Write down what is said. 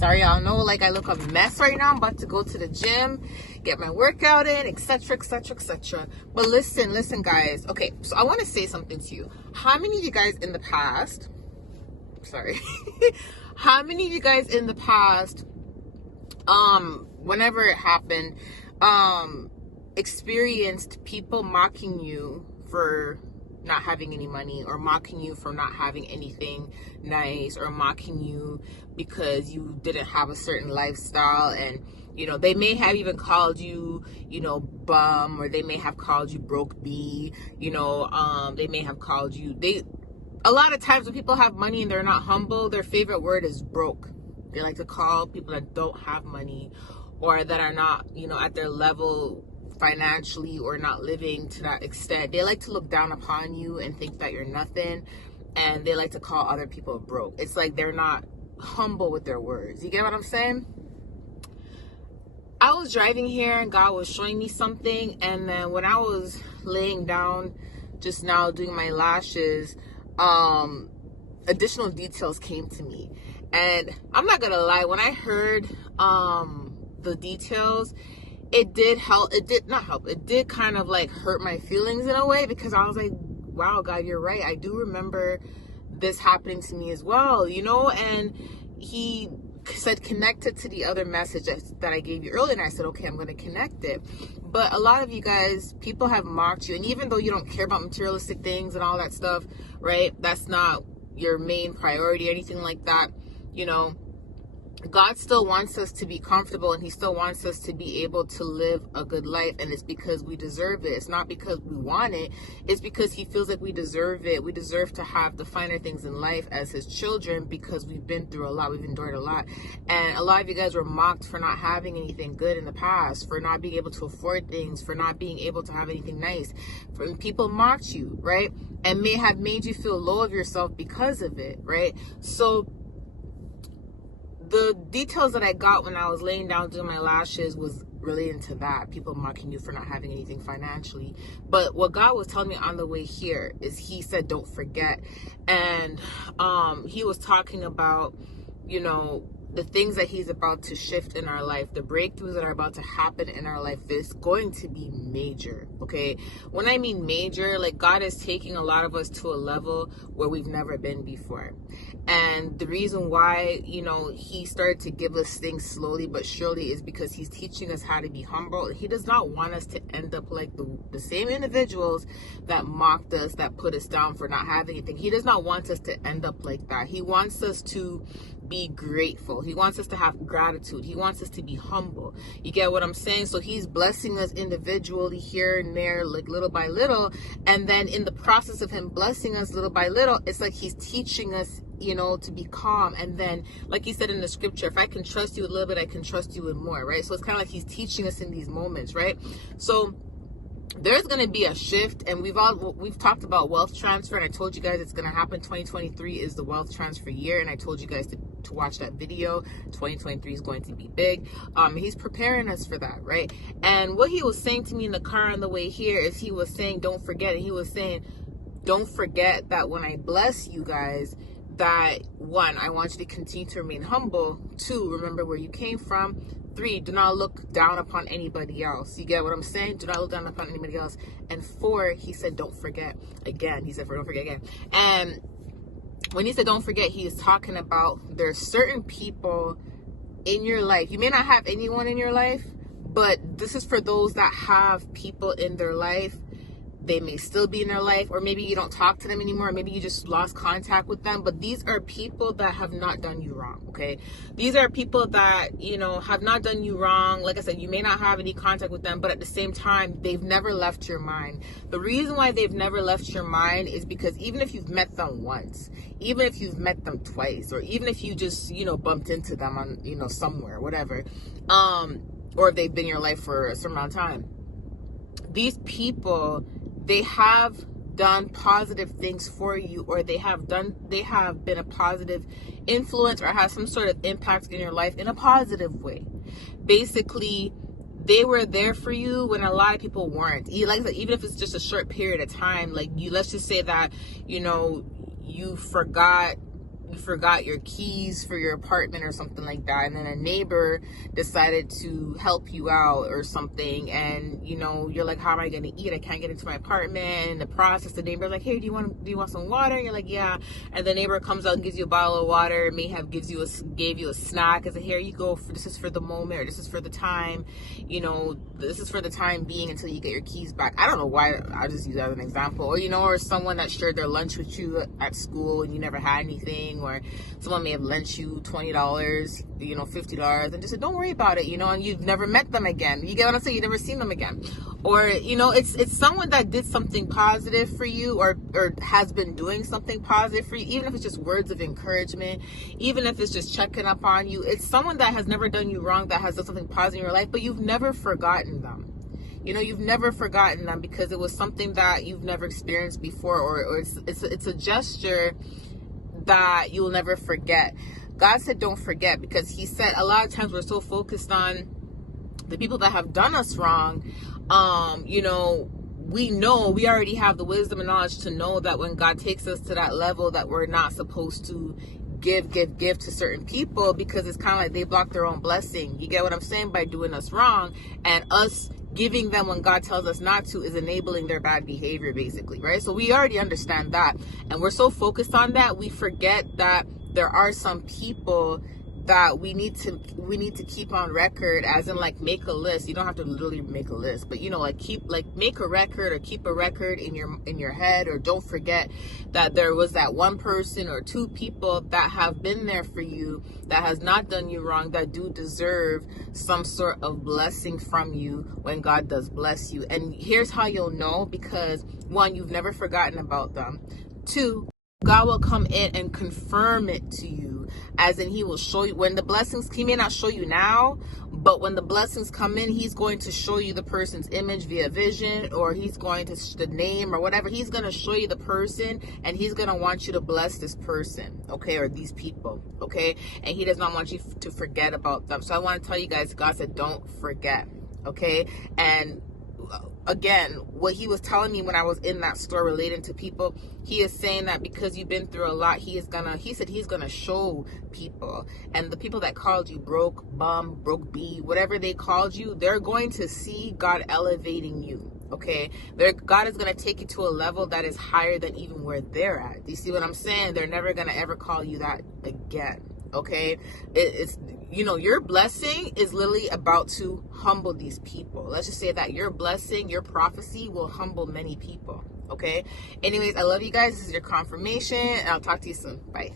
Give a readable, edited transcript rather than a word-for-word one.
Sorry, y'all know like I look a mess right now. I'm about to go to the gym, get my workout in, etc, etc, etc. But listen guys. Okay, so I want to say something to you. How many of you guys in the past, how many of you guys in the past, whenever it happened, experienced people mocking you for not having any money, or mocking you for not having anything nice, or mocking you because you didn't have a certain lifestyle? And they may have even called you bum, or they may have called you broke B, they may have called you, a lot of times when people have money and they're not humble, their favorite word is broke. They like to call people that don't have money, or that are not at their level financially, or not living to that extent. They like to look down upon you and think that you're nothing, and they like to call other people broke. It's like they're not humble with their words. You get what I'm saying? I was driving here and God was showing me something, and then when I was laying down just now doing my lashes, additional details came to me. And I'm not gonna lie, when I heard the details, it did help. It did not help. It did kind of like hurt my feelings in a way, because I was like, wow, God, you're right. I do remember this happening to me as well, and he said connect it to the other message that I gave you earlier, and I said, okay, I'm going to connect it. But a lot of you guys, people have mocked you, and even though you don't care about materialistic things and all that stuff, right, that's not your main priority or anything like that, God still wants us to be comfortable, and he still wants us to be able to live a good life. And it's because we deserve it. It's not because we want it. It's because he feels like we deserve it. We deserve to have the finer things in life as his children, because we've been through a lot. We've endured a lot. And a lot of you guys were mocked for not having anything good in the past, for not being able to afford things, for not being able to have anything nice. People mocked you, right? And may have made you feel low of yourself because of it, right? So the details that I got when I was laying down doing my lashes was related to that. People mocking you for not having anything financially. But what God was telling me on the way here is he said, don't forget. And he was talking about, the things that he's about to shift in our life, the breakthroughs that are about to happen in our life is going to be major, okay? When I mean major, like God is taking a lot of us to a level where we've never been before. And the reason why, he started to give us things slowly but surely is because he's teaching us how to be humble. He does not want us to end up like the same individuals that mocked us, that put us down for not having anything. He does not want us to end up like that. He wants us to be grateful. He wants us to have gratitude. He wants us to be humble. You get what I'm saying? So he's blessing us individually here and there, like little by little. And then in the process of him blessing us little by little, it's like he's teaching us, to be calm. And then, like he said in the scripture, if I can trust you a little bit, I can trust you with more, right? So it's kind of like he's teaching us in these moments, right? So there's going to be a shift, and we've talked about wealth transfer, and I told you guys it's going to happen. 2023 is the wealth transfer year, and I told you guys to watch that video. 2023 is going to be big. He's preparing us for that, right? And what he was saying to me in the car on the way here is he was saying, don't forget. And he was saying, don't forget that when I bless you guys, that 1, I want you to continue to remain humble. 2, remember where you came from. 3, do not look down upon anybody else. You get what I'm saying? Do not look down upon anybody else. And 4, he said, don't forget. Again, he said, don't forget again. And when he said, don't forget, he is talking about there's certain people in your life. You may not have anyone in your life, but this is for those that have people in their life. They may still be in their life, or maybe you don't talk to them anymore. Maybe you just lost contact with them. But these are people that have not done you wrong, okay? These are people that, have not done you wrong. Like I said, you may not have any contact with them, but at the same time, they've never left your mind. The reason why they've never left your mind is because even if you've met them once, even if you've met them twice, or even if you just, bumped into them on, somewhere, whatever, or if they've been in your life for a certain amount of time, these people, they have done positive things for you, or they have been a positive influence, or have some sort of impact in your life in a positive way. Basically, they were there for you when a lot of people weren't. Like I said, even if it's just a short period of time, like let's just say that, you forgot you forgot your keys for your apartment or something like that, and then a neighbor decided to help you out or something, and you know, you're like, how am I going to eat? I can't get into my apartment. And in the process, the neighbor's like, hey, do you want some water? And you're like, yeah. And the neighbor comes out and gives you a bottle of water, gave you a snack, as a, here you go, this is for the moment, or this is for the time, you know, this is for the time being until you get your keys back. I don't know why, I'll just use that as an example. Or, you know, or someone that shared their lunch with you at school and you never had anything, or someone may have lent you $20, you know, $50, and just said, don't worry about it, you know, and you've never met them again. You get what I'm saying? You've never seen them again. Or, you know, it's someone that did something positive for you, or has been doing something positive for you, even if it's just words of encouragement, even if it's just checking up on you. It's someone that has never done you wrong, that has done something positive in your life, but you've never forgotten them. You know, you've never forgotten them because it was something that you've never experienced before, or it's a gesture that you will never forget. God said don't forget, because he said a lot of times we're so focused on the people that have done us wrong. You know, we already have the wisdom and knowledge to know that when God takes us to that level, that we're not supposed to give to certain people, because it's kind of like they block their own blessing. You get what I'm saying? By doing us wrong, and us giving them when God tells us not to is enabling their bad behavior, basically, right? So we already understand that, and we're so focused on that, we forget that there are some people that we need to keep on record, as in, like, make a list. You don't have to literally make a list, but, you know, like, make a record, or keep a record in your head, or don't forget that there was that one person or two people that have been there for you, that has not done you wrong, that do deserve some sort of blessing from you when God does bless you. And here's how you'll know: because one, you've never forgotten about them. Two, God will come in and confirm it to you, as in he will show you when the blessings, he may not show you now, but when the blessings come in, he's going to show you the person's image via vision, or he's going to the name or whatever. He's going to show you the person, and he's going to want you to bless this person, okay, or these people, okay? And he does not want you to forget about them. So I want to tell you guys, God said don't forget, okay? And again, what he was telling me when I was in that store relating to people, he is saying that because you've been through a lot, he said he's gonna show people, and the people that called you broke, bum, broke B, whatever they called you, they're going to see God elevating you, okay? God is going to take you to a level that is higher than even where they're at. Do you see what I'm saying? They're never going to ever call you that again, okay? It's you know, your blessing is literally about to humble these people. Let's just say that your blessing, your prophecy will humble many people, okay? Anyways, I love you guys. This is your confirmation, and I'll talk to you soon. Bye.